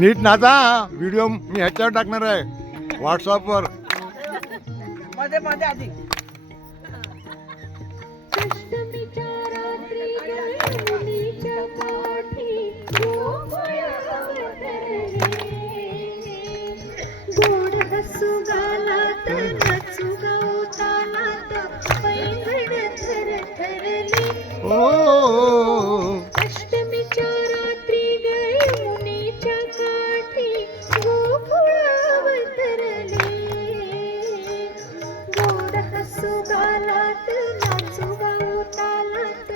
नीट नाचा. व्हिडिओ मी ह्याच्यावर टाकणार आहे व्हॉट्सअपवर. मध्ये मध्ये आधी गोड हसू गालात नाचू गावतानात पैंगण थरथरली. अष्टमीच्या रात्री यमुनेच्या काठी गोकुळ अवतरले. गोड हसू गालात नाचू गावतानात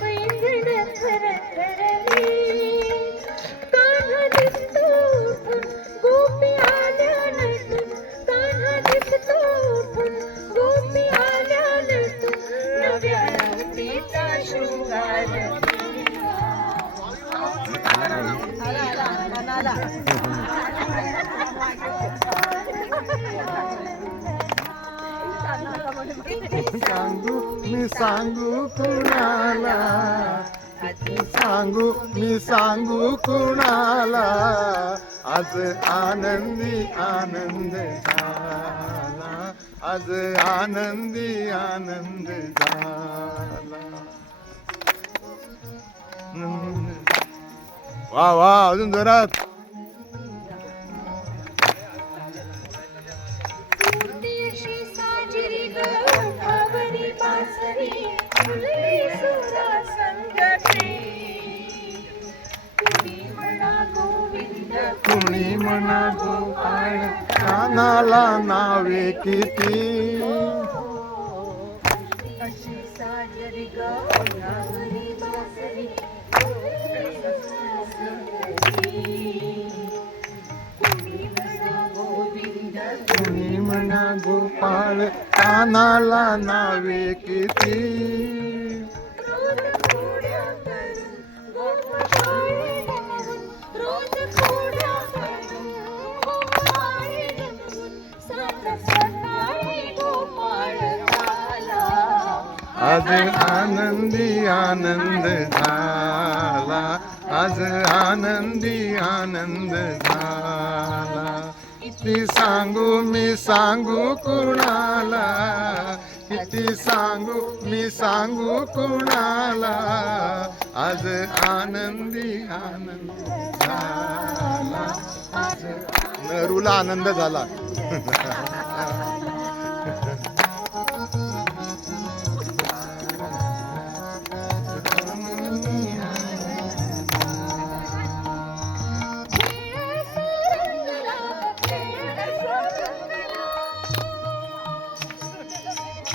पैंगण थरथरली. कान्हा दिसतो उठून गोपी आल्या नटून. कान्हा दिसतो उठून गोपी आल्या नटून. नव्या रावटीचा शृंगार सांगू मी सांगू कुणाला. सांगू मी सांगू कुणाला. आज आनंदी आनंद झाला. आज आनंदी आनंद झाला. वा वा अजून जोरात. अशी साजरी गवरी बासरी फुलली सुरा संगती. कुणी म्हणा गोविंद कुणी म्हणा गोपाळ कानाला नावे किती. अशी साजरी गवरी बासरी फुलली सुरा संगती. कुणी म्हणा गोविंद कुणी म्हणा गोपाळ कानाला नावे किती. रोज खोड्या करून गोपाळे गणवून. रोज खोड्या करून गोपाळे गणवून. सात सकाळी गोपाळ झाला. आज आनंदी आनंद झाला. आज आनंदी आनंद झाला. किती सांगू मी सांगू कुणाला. किती सांगू मी सांगू कुणाला. आज आनंदी आनंद झाला. आज नरूला आनंद झाला.